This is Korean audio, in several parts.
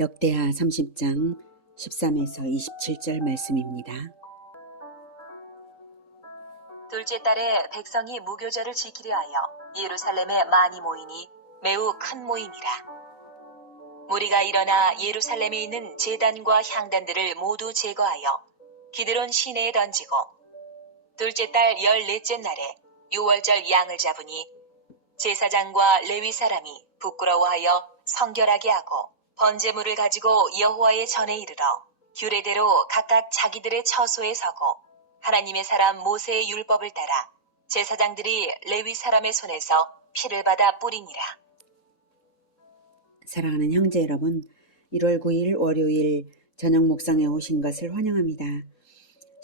역대하 30장 13에서 27절 말씀입니다. 둘째 달에 백성이 무교절을 지키려 하여 예루살렘에 많이 모이니 매우 큰 모임이라. 무리가 일어나 예루살렘에 있는 제단과 향단들을 모두 제거하여 기드론 시내에 던지고, 둘째 달 14째 날에 유월절 양을 잡으니 제사장과 레위 사람이 부끄러워하여 성결하게 하고 번제물을 가지고 여호와의 전에 이르러 규례대로 각각 자기들의 처소에 서고, 하나님의 사람 모세의 율법을 따라 제사장들이 레위 사람의 손에서 피를 받아 뿌리니라. 사랑하는 형제 여러분, 1월 9일 월요일 저녁 묵상에 오신 것을 환영합니다.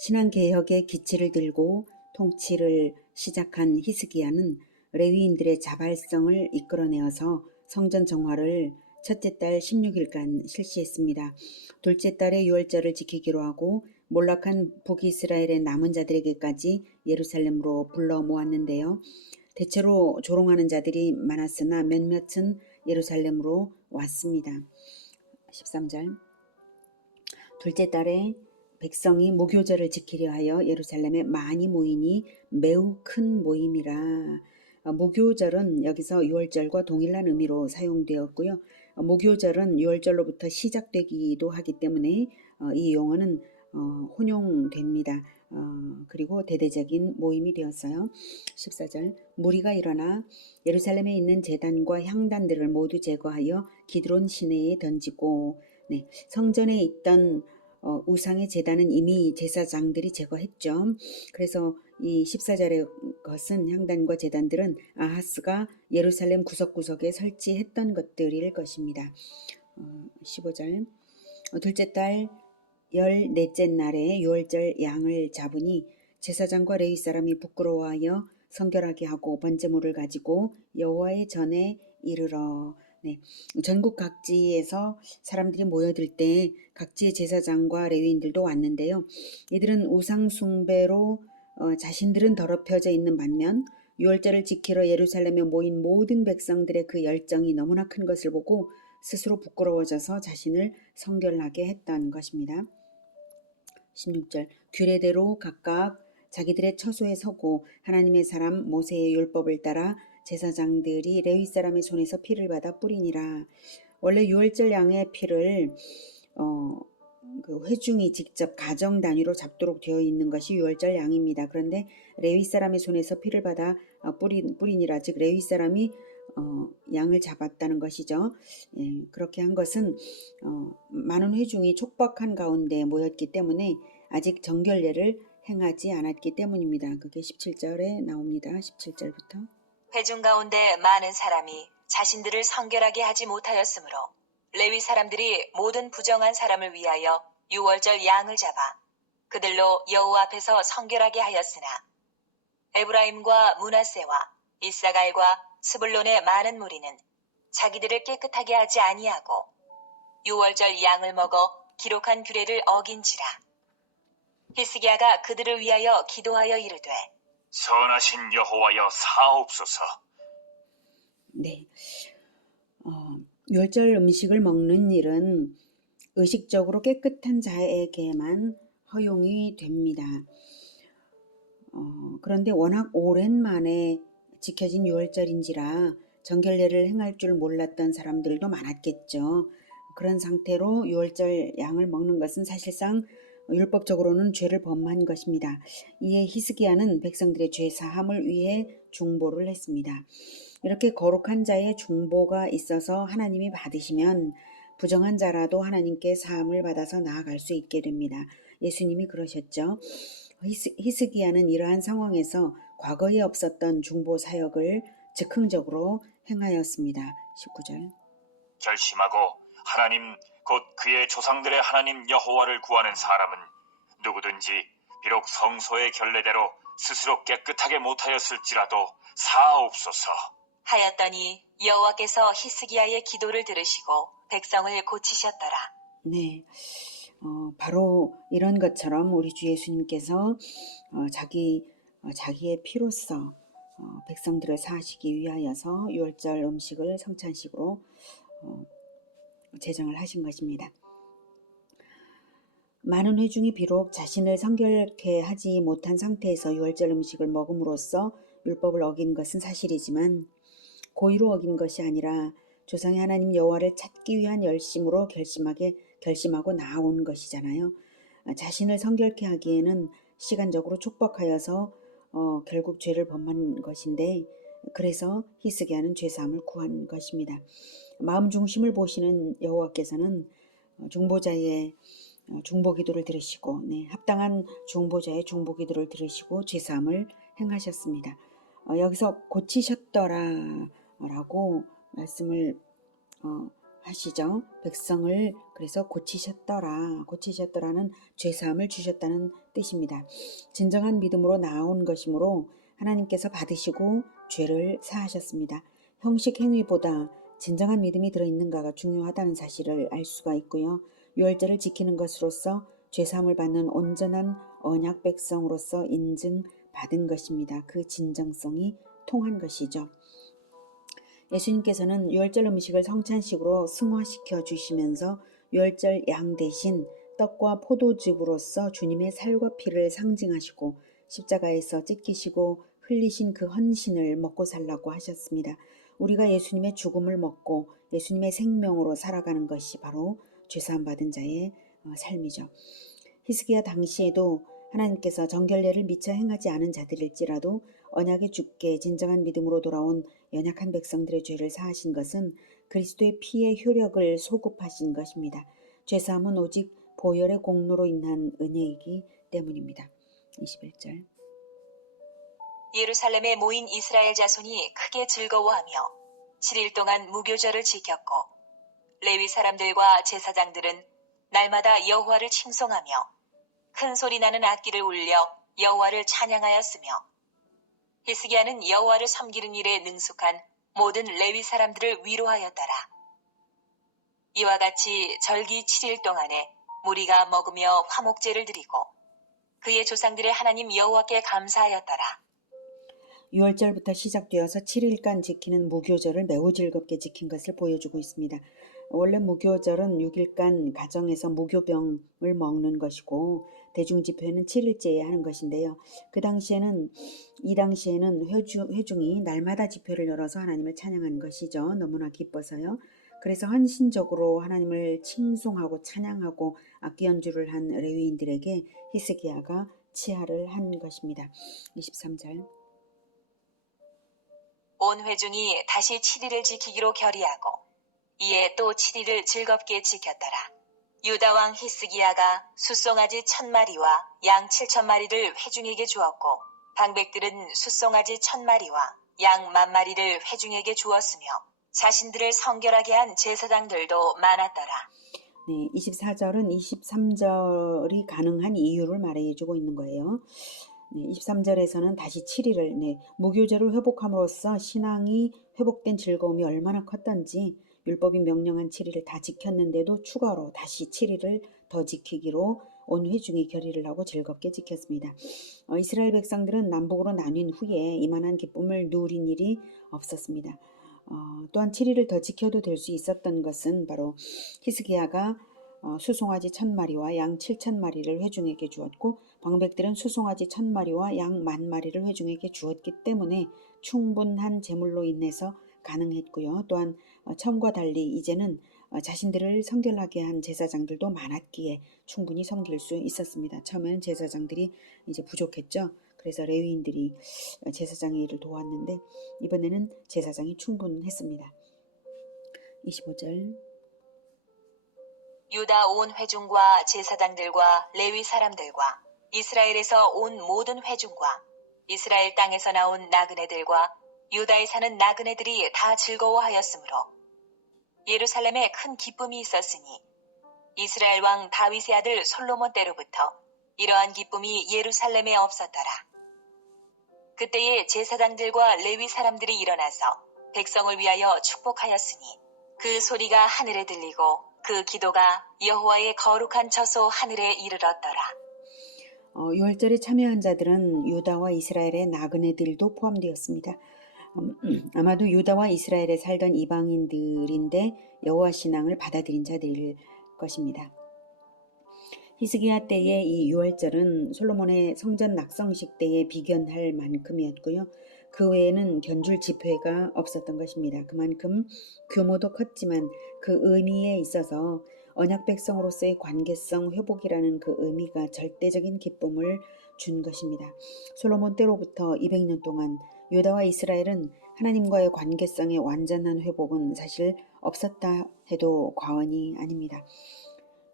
신앙개혁의 기치를 들고 통치를 시작한 히스기야는 레위인들의 자발성을 이끌어내어서 성전 정화를 첫째 달 16일간 실시했습니다. 둘째 달에 유월절을 지키기로 하고 몰락한 북이스라엘의 남은 자들에게까지 예루살렘으로 불러 모았는데요. 대체로 조롱하는 자들이 많았으나 몇몇은 예루살렘으로 왔습니다. 13절 둘째 달에 백성이 무교절을 지키려 하여 예루살렘에 많이 모이니 매우 큰 모임이라. 무교절은 여기서 유월절과 동일한 의미로 사용되었고요. 무교절은 유월절로부터 시작되기도 하기 때문에 이 용어는 혼용됩니다. 그리고 대대적인 모임이 되었어요. 14절 무리가 일어나 예루살렘에 있는 제단과 향단들을 모두 제거하여 기드론 시내에 던지고, 성전에 있던 우상의 제단은 이미 제사장들이 제거했죠. 그래서 이 14절의 것은 향단과 제단들은 아하스가 예루살렘 구석구석에 설치했던 것들일 것입니다. 15절 둘째 달 14째 날에 유월절 양을 잡으니 제사장과 레위 사람이 부끄러워하여 성결하게 하고 번제물을 가지고 여호와의 전에 이르러. 전국 각지에서 사람들이 모여들 때 각지의 제사장과 레위인들도 왔는데요. 이들은 우상 숭배로 자신들은 더럽혀져 있는 반면 유월절을 지키러 예루살렘에 모인 모든 백성들의 그 열정이 너무나 큰 것을 보고 스스로 부끄러워져서 자신을 성결하게 했던 것입니다. 16절 규례대로 각각 자기들의 처소에 서고 하나님의 사람 모세의 율법을 따라 제사장들이 레위 사람의 손에서 피를 받아 뿌리니라. 원래 유월절 양의 피를 그 회중이 직접 가정 단위로 잡도록 되어 있는 것이 유월절 양입니다. 그런데 레위 사람의 손에서 피를 받아 뿌리니라, 즉 레위 사람이 양을 잡았다는 것이죠. 그렇게 한 것은 많은 회중이 촉박한 가운데 모였기 때문에 아직 정결례를 행하지 않았기 때문입니다. 그게 17절에 나옵니다. 17절부터. 회중 가운데 많은 사람이 자신들을 성결하게 하지 못하였으므로 레위 사람들이 모든 부정한 사람을 위하여 유월절 양을 잡아 그들로 여호와 앞에서 성결하게 하였으나, 에브라임과 므낫세와 이사갈과 스불론의 많은 무리는 자기들을 깨끗하게 하지 아니하고 유월절 양을 먹어 기록한 규례를 어긴지라. 히스기야가 그들을 위하여 기도하여 이르되, 선하신 여호와여 사옵소서. 유월절 음식을 먹는 일은 의식적으로 깨끗한 자에게만 허용이 됩니다. 그런데 워낙 오랜만에 지켜진 유월절인지라 정결례를 행할 줄 몰랐던 사람들도 많았겠죠. 그런 상태로 유월절 양을 먹는 것은 사실상 율법적으로는 죄를 범한 것입니다. 이에 히스기야는 백성들의 죄 사함을 위해 중보를 했습니다. 이렇게 거룩한 자의 중보가 있어서 하나님이 받으시면 부정한 자라도 하나님께 사함을 받아서 나아갈 수 있게 됩니다. 예수님이 그러셨죠. 히스기야는 이러한 상황에서 과거에 없었던 중보 사역을 즉흥적으로 행하였습니다. 19절 결심하고 하나님 곧 그의 조상들의 하나님 여호와를 구하는 사람은 누구든지 비록 성소의 결례대로 스스로 깨끗하게 못하였을지라도 사옵소서 하였더니 여호와께서 히스기야의 기도를 들으시고 백성을 고치셨더라. 바로 이런 것처럼 우리 주 예수님께서 자기의 피로써 백성들을 사하시기 위하여서 유월절 음식을 성찬식으로 제정을 하신 것입니다. 많은 회중이 비록 자신을 성결케 하지 못한 상태에서 유월절 음식을 먹음으로써 율법을 어긴 것은 사실이지만 고의로 어긴 것이 아니라 조상의 하나님 여호와를 찾기 위한 열심으로 결심하고 나온 것이잖아요. 자신을 성결케 하기에는 시간적으로 촉박하여서 결국 죄를 범한 것인데 그래서 히스기야는 죄사함을 구한 것입니다. 마음 중심을 보시는 여호와께서는 중보자의 중보기도를 들으시고 합당한 중보자의 중보기도를 들으시고 죄사함을 행하셨습니다. 여기서 고치셨더라라고 말씀을 하시죠. 백성을 그래서 고치셨더라는 죄사함을 주셨다는 뜻입니다. 진정한 믿음으로 나온 것이므로 하나님께서 받으시고 죄를 사하셨습니다. 형식 행위보다 진정한 믿음이 들어있는가가 중요하다는 사실을 알 수가 있고요. 유월절을 지키는 것으로서 죄사함을 받는 온전한 언약 백성으로서 인증받은 것입니다. 그 진정성이 통한 것이죠. 예수님께서는 유월절 음식을 성찬식으로 승화시켜 주시면서 유월절 양 대신 떡과 포도즙으로써 주님의 살과 피를 상징하시고 십자가에서 찢기시고 흘리신 그 헌신을 먹고 살라고 하셨습니다. 우리가 예수님의 죽음을 먹고 예수님의 생명으로 살아가는 것이 바로 죄사함 받은 자의 삶이죠. 히스기야 당시에도 하나님께서 정결례를 미처 행하지 않은 자들일지라도 언약의 주께 진정한 믿음으로 돌아온 연약한 백성들의 죄를 사하신 것은 그리스도의 피의 효력을 소급하신 것입니다. 죄사함은 오직 보혈의 공로로 인한 은혜이기 때문입니다. 21절. 예루살렘에 모인 이스라엘 자손이 크게 즐거워하며 7일 동안 무교절을 지켰고 레위 사람들과 제사장들은 날마다 여호와를 칭송하며 큰 소리 나는 악기를 울려 여호와를 찬양하였으며 히스기야는 여호와를 섬기는 일에 능숙한 모든 레위 사람들을 위로하였더라. 이와 같이 절기 7일 동안에 무리가 먹으며 화목제를 드리고 그의 조상들의 하나님 여호와께 감사하였더라. 6월절부터 시작되어서 7일간 지키는 무교절을 매우 즐겁게 지킨 것을 보여주고 있습니다. 원래 무교절은 6일간 가정에서 무교병을 먹는 것이고 대중집회는 7일째에 하는 것인데요. 이 당시에는 회중이 날마다 집회를 열어서 하나님을 찬양하는 것이죠. 너무나 기뻐서요. 그래서 헌신적으로 하나님을 칭송하고 찬양하고 악기 연주를 한 레위인들에게 히스기야가 치하를 한 것입니다. 23절. 온 회중이 다시 7일을 지키기로 결의하고 이에 또 7일을 즐겁게 지켰더라. 유다 왕 히스기야가 숫송아지 1000마리와 양 7000마리를 회중에게 주었고 방백들은 숫송아지 1000마리와 양 10,000마리를 회중에게 주었으며 자신들을 성결하게 한 제사장들도 많았더라. 24절은 23절이 가능한 이유를 말해주고 있는 거예요. 23절에서는 다시 7일을 무교절을 회복함으로써 신앙이 회복된 즐거움이 얼마나 컸던지 율법이 명령한 7일을 다 지켰는데도 추가로 다시 7일을 더 지키기로 온 회중이 결의를 하고 즐겁게 지켰습니다. 이스라엘 백성들은 남북으로 나뉜 후에 이만한 기쁨을 누린 일이 없었습니다. 또한 7일을 더 지켜도 될 수 있었던 것은 바로 히스기야가 수송아지 1000마리와 양 7000마리를 회중에게 주었고 방백들은 수송아지 1000마리와 양 10,000마리를 회중에게 주었기 때문에 충분한 제물로 인해서 가능했고요. 또한 처음과 달리 이제는 자신들을 성결하게 한 제사장들도 많았기에 충분히 섬길 수 있었습니다. 처음에는 제사장들이 이제 부족했죠. 그래서 레위인들이 제사장의 일을 도왔는데 이번에는 제사장이 충분했습니다. 25절. 유다 온 회중과 제사장들과 레위 사람들과 이스라엘에서 온 모든 회중과 이스라엘 땅에서 나온 나그네들과 유다에 사는 나그네들이 다 즐거워하였으므로 예루살렘에 큰 기쁨이 있었으니 이스라엘 왕 다윗의 아들 솔로몬 때로부터 이러한 기쁨이 예루살렘에 없었더라. 그때에 제사장들과 레위 사람들이 일어나서 백성을 위하여 축복하였으니 그 소리가 하늘에 들리고 그 기도가 여호와의 거룩한 처소 하늘에 이르렀더라. 6월절에 참여한 자들은 유다와 이스라엘의 나그네들도 포함되었습니다. 아마도 유다와 이스라엘에 살던 이방인들인데 여호와 신앙을 받아들인 자들일 것입니다. 히스기야 때의 이 유월절은 솔로몬의 성전 낙성식 때에 비견할 만큼이었고요. 그 외에는 견줄 집회가 없었던 것입니다. 그만큼 규모도 컸지만 그 의미에 있어서 언약 백성으로서의 관계성 회복이라는 그 의미가 절대적인 기쁨을 준 것입니다. 솔로몬 때로부터 200년 동안 유다와 이스라엘은 하나님과의 관계성의 완전한 회복은 사실 없었다 해도 과언이 아닙니다.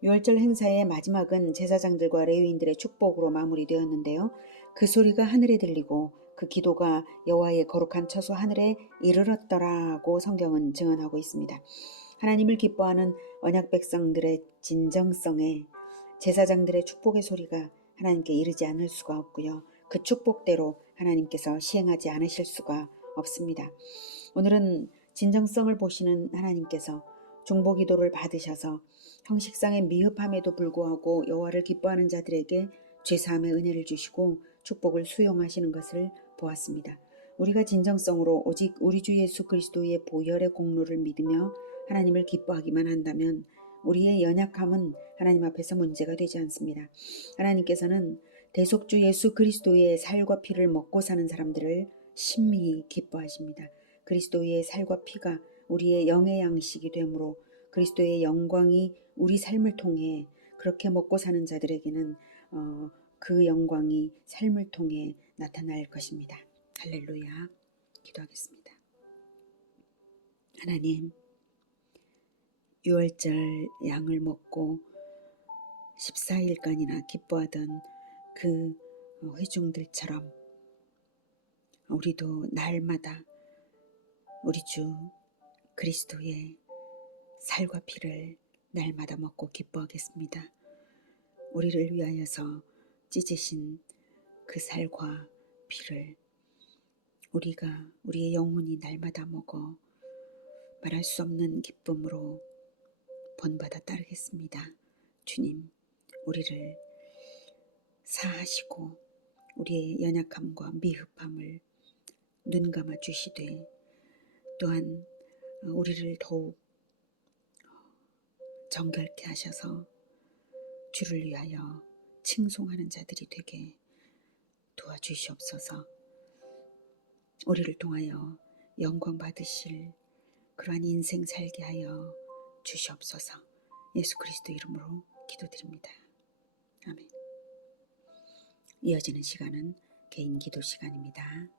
유월절 행사의 마지막은 제사장들과 레위인들의 축복으로 마무리되었는데요. 그 소리가 하늘에 들리고 그 기도가 여호와의 거룩한 처소 하늘에 이르렀더라고 성경은 증언하고 있습니다. 하나님을 기뻐하는 언약 백성들의 진정성에 제사장들의 축복의 소리가 하나님께 이르지 않을 수가 없고요. 그 축복대로 하나님께서 시행하지 않으실 수가 없습니다. 오늘은 진정성을 보시는 하나님께서 중보기도를 받으셔서 형식상의 미흡함에도 불구하고 여호와를 기뻐하는 자들에게 죄사함의 은혜를 주시고 축복을 수용하시는 것을 보았습니다. 우리가 진정성으로 오직 우리 주 예수 그리스도의 보혈의 공로를 믿으며 하나님을 기뻐하기만 한다면 우리의 연약함은 하나님 앞에서 문제가 되지 않습니다. 하나님께서는 대속주 예수 그리스도의 살과 피를 먹고 사는 사람들을 심히 기뻐하십니다. 그리스도의 살과 피가 우리의 영의 양식이 되므로 그리스도의 영광이 우리 삶을 통해 그렇게 먹고 사는 자들에게는 그 영광이 삶을 통해 나타날 것입니다. 할렐루야. 기도하겠습니다. 하나님, 유월절 양을 먹고 14일간이나 기뻐하던 그 회중들처럼 우리도 날마다 우리 주 그리스도의 살과 피를 날마다 먹고 기뻐하겠습니다. 우리를 위하여서 찢으신 그 살과 피를 우리의 영혼이 날마다 먹어 말할 수 없는 기쁨으로 본받아 따르겠습니다. 주님, 우리를 사하시고 우리의 연약함과 미흡함을 눈감아 주시되 또한 우리를 더욱 정결케 하셔서 주를 위하여 칭송하는 자들이 되게 도와주시옵소서. 우리를 통하여 영광 받으실 그러한 인생 살게 하여 주시옵소서. 예수 그리스도 이름으로 기도드립니다. 아멘. 이어지는 시간은 개인 기도 시간입니다.